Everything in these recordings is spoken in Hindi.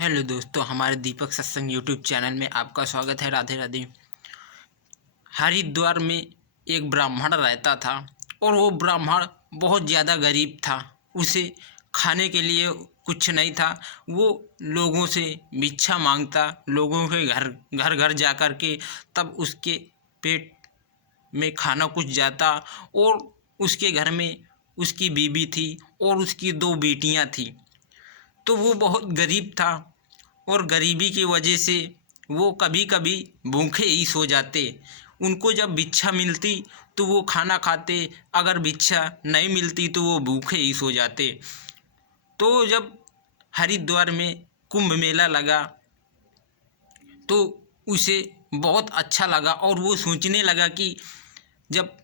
हेलो दोस्तों, हमारे दीपक सत्संग यूट्यूब चैनल में आपका स्वागत है। राधे राधे। हरिद्वार में एक ब्राह्मण रहता था और वो ब्राह्मण बहुत ज़्यादा गरीब था। उसे खाने के लिए कुछ नहीं था। वो लोगों से भिक्षा मांगता, लोगों के घर घर घर जा कर के, तब उसके पेट में खाना कुछ जाता। और उसके घर में उसकी बीवी थी और उसकी 2 बेटियां थी। तो वो बहुत गरीब था और गरीबी की वजह से वो कभी कभी भूखे ही सो जाते। उनको जब भिक्षा मिलती तो वो खाना खाते, अगर भिक्षा नहीं मिलती तो वो भूखे ही सो जाते। तो जब हरिद्वार में कुंभ मेला लगा तो उसे बहुत अच्छा लगा और वो सोचने लगा कि जब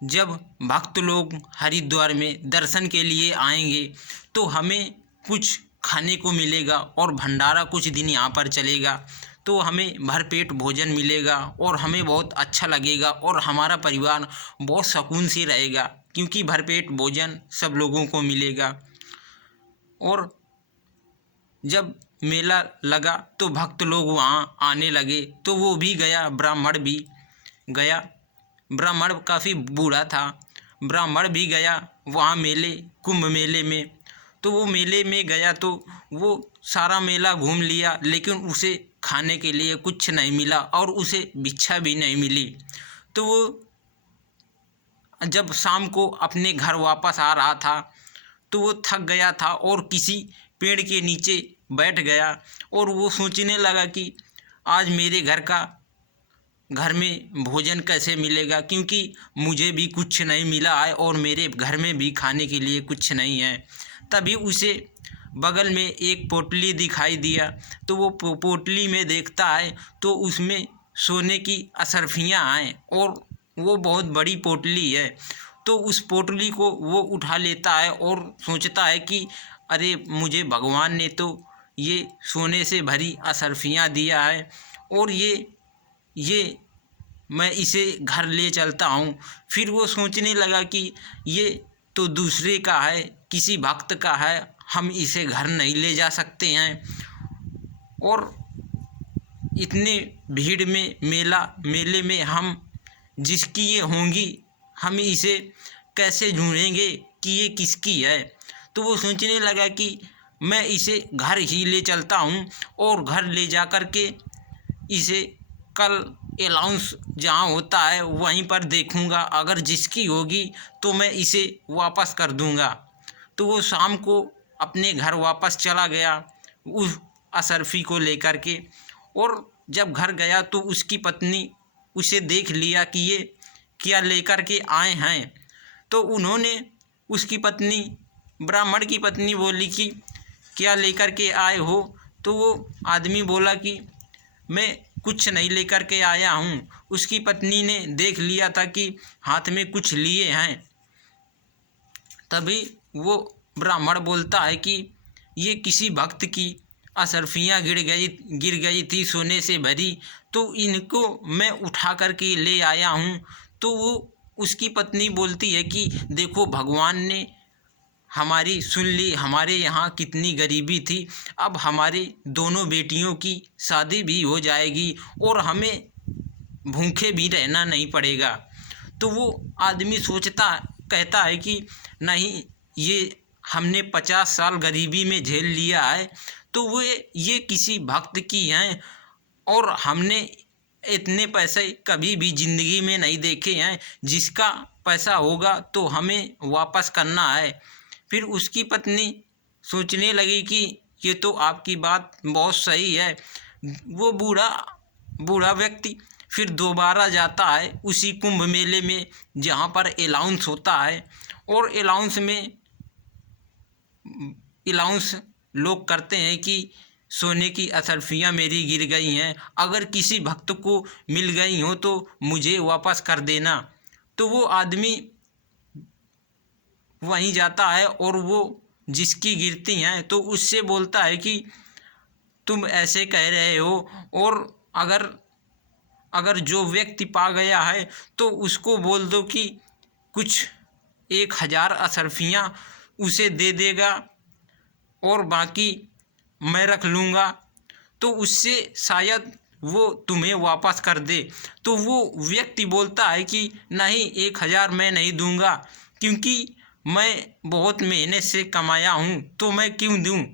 जब भक्त लोग हरिद्वार में दर्शन के लिए आएंगे तो हमें कुछ खाने को मिलेगा और भंडारा कुछ दिन यहाँ पर चलेगा, तो हमें भरपेट भोजन मिलेगा और हमें बहुत अच्छा लगेगा और हमारा परिवार बहुत सुकून से रहेगा, क्योंकि भरपेट भोजन सब लोगों को मिलेगा। और जब मेला लगा तो भक्त लोग वहाँ आने लगे, तो वो भी गया, ब्राह्मण भी गया। ब्राह्मण काफ़ी बूढ़ा था। ब्राह्मण भी गया वहाँ कुंभ मेले में। तो वो मेले में गया तो वो सारा मेला घूम लिया, लेकिन उसे खाने के लिए कुछ नहीं मिला और उसे भिक्षा भी नहीं मिली। तो वो जब शाम को अपने घर वापस आ रहा था तो वो थक गया था और किसी पेड़ के नीचे बैठ गया और वो सोचने लगा कि आज मेरे घर में भोजन कैसे मिलेगा, क्योंकि मुझे भी कुछ नहीं मिला है और मेरे घर में भी खाने के लिए कुछ नहीं है। तभी उसे बगल में एक पोटली दिखाई दिया। तो वो पोटली में देखता है तो उसमें सोने की अशर्फियाँ हैं और वो बहुत बड़ी पोटली है। तो उस पोटली को वो उठा लेता है और सोचता है कि अरे, मुझे भगवान ने तो ये सोने से भरी अशर्फियाँ दिया है और ये मैं इसे घर ले चलता हूँ। फिर वो सोचने लगा कि ये तो दूसरे का है, किसी भक्त का है, हम इसे घर नहीं ले जा सकते हैं। और इतने भीड़ में मेले में हम जिसकी ये होंगी, हम इसे कैसे ढूंढेंगे कि ये किसकी है। तो वो सोचने लगा कि मैं इसे घर ही ले चलता हूँ और घर ले जा कर के इसे कल अलाउंस जहाँ होता है वहीं पर देखूँगा, अगर जिसकी होगी तो मैं इसे वापस कर दूँगा। तो वो शाम को अपने घर वापस चला गया उस अशर्फी को लेकर के। और जब घर गया तो उसकी पत्नी उसे देख लिया कि ये क्या लेकर के आए हैं। तो उन्होंने उसकी पत्नी, ब्राह्मण की पत्नी बोली कि क्या लेकर के आए हो। तो वो आदमी बोला कि मैं कुछ नहीं लेकर के आया हूँ। उसकी पत्नी ने देख लिया था कि हाथ में कुछ लिए हैं। तभी वो ब्राह्मण बोलता है कि ये किसी भक्त की अशर्फियाँ गिर गई थी सोने से भरी, तो इनको मैं उठा कर के ले आया हूँ। तो वो उसकी पत्नी बोलती है कि देखो, भगवान ने हमारी सुन ली, हमारे यहाँ कितनी गरीबी थी, अब हमारे दोनों बेटियों की शादी भी हो जाएगी और हमें भूखे भी रहना नहीं पड़ेगा। तो वो आदमी कहता है कि नहीं, ये हमने 50 साल गरीबी में झेल लिया है, तो वो ये किसी भक्त की हैं और हमने इतने पैसे कभी भी ज़िंदगी में नहीं देखे हैं। जिसका पैसा होगा तो हमें वापस करना है। फिर उसकी पत्नी सोचने लगी कि ये तो आपकी बात बहुत सही है। वो बूढ़ा व्यक्ति फिर दोबारा जाता है उसी कुंभ मेले में जहाँ पर अलाउंस होता है। और अलाउंस लोग करते हैं कि सोने की अशर्फियाँ मेरी गिर गई हैं, अगर किसी भक्त को मिल गई हो तो मुझे वापस कर देना। तो वो आदमी वहीं जाता है और वो जिसकी गिरती हैं तो उससे बोलता है कि तुम ऐसे कह रहे हो, और अगर जो व्यक्ति पा गया है तो उसको बोल दो कि कुछ 1000 अशर्फियाँ उसे दे देगा और बाकी मैं रख लूँगा तो उससे शायद वो तुम्हें वापस कर दे। तो वो व्यक्ति बोलता है कि नहीं, 1,000 मैं नहीं दूंगा, क्योंकि मैं बहुत मेहनत से कमाया हूँ, तो मैं क्यों दूँ।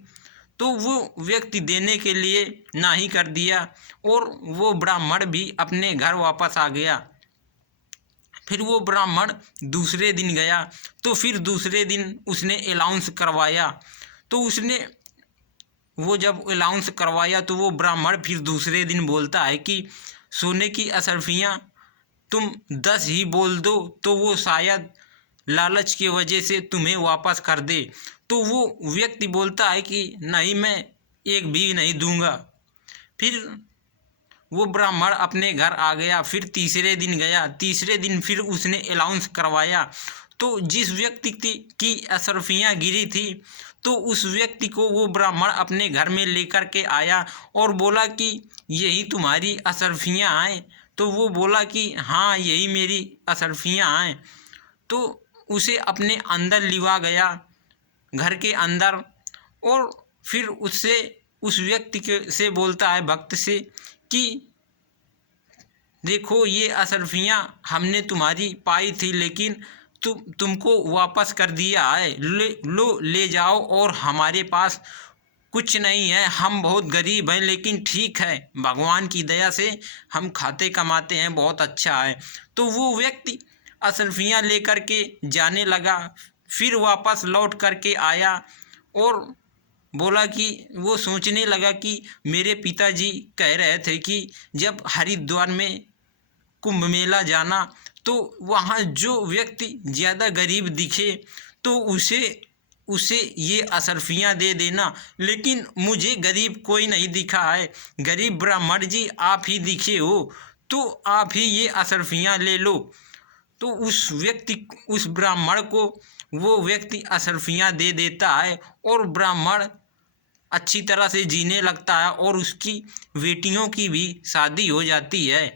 तो वो व्यक्ति देने के लिए ना ही कर दिया और वो ब्राह्मण भी अपने घर वापस आ गया। फिर वो ब्राह्मण दूसरे दिन गया तो फिर दूसरे दिन उसने अनाउंस करवाया। तो उसने वो जब अनाउंस करवाया तो वो ब्राह्मण फिर दूसरे दिन बोलता है कि सोने की अशर्फियाँ तुम 10 ही बोल दो तो वो शायद लालच की वजह से तुम्हें वापस कर दे। तो वो व्यक्ति बोलता है कि नहीं, मैं एक भी नहीं दूंगा। फिर वो ब्राह्मण अपने घर आ गया। फिर तीसरे दिन गया, तीसरे दिन फिर उसने अनाउंस करवाया। तो जिस व्यक्ति की अशर्फियाँ गिरी थी तो उस व्यक्ति को वो ब्राह्मण अपने घर में लेकर के आया और बोला कि यही तुम्हारी अशर्फियाँ हैं। तो वो बोला कि हाँ, यही मेरी अशर्फियाँ हैं। तो उसे अपने अंदर लिवा गया, घर के अंदर, और फिर उससे उस व्यक्ति के से बोलता है, भक्त से, कि देखो ये अशर्फियाँ हमने तुम्हारी पाई थी लेकिन तुमको वापस कर दिया है। ले जाओ, और हमारे पास कुछ नहीं है, हम बहुत गरीब हैं, लेकिन ठीक है, भगवान की दया से हम खाते कमाते हैं, बहुत अच्छा है। तो वो व्यक्ति अशर्फियाँ लेकर के जाने लगा। फिर वापस लौट करके आया और बोला कि वो सोचने लगा कि मेरे पिताजी कह रहे थे कि जब हरिद्वार में कुंभ मेला जाना तो वहाँ जो व्यक्ति ज़्यादा गरीब दिखे तो उसे उसे ये अशर्फियाँ दे देना, लेकिन मुझे गरीब कोई नहीं दिखा है। गरीब ब्राह्मण जी आप ही दिखे हो, तो आप ही ये अशर्फियाँ ले लो। तो उस ब्राह्मण को वो व्यक्ति अशर्फियाँ दे देता है और ब्राह्मण अच्छी तरह से जीने लगता है और उसकी बेटियों की भी शादी हो जाती है।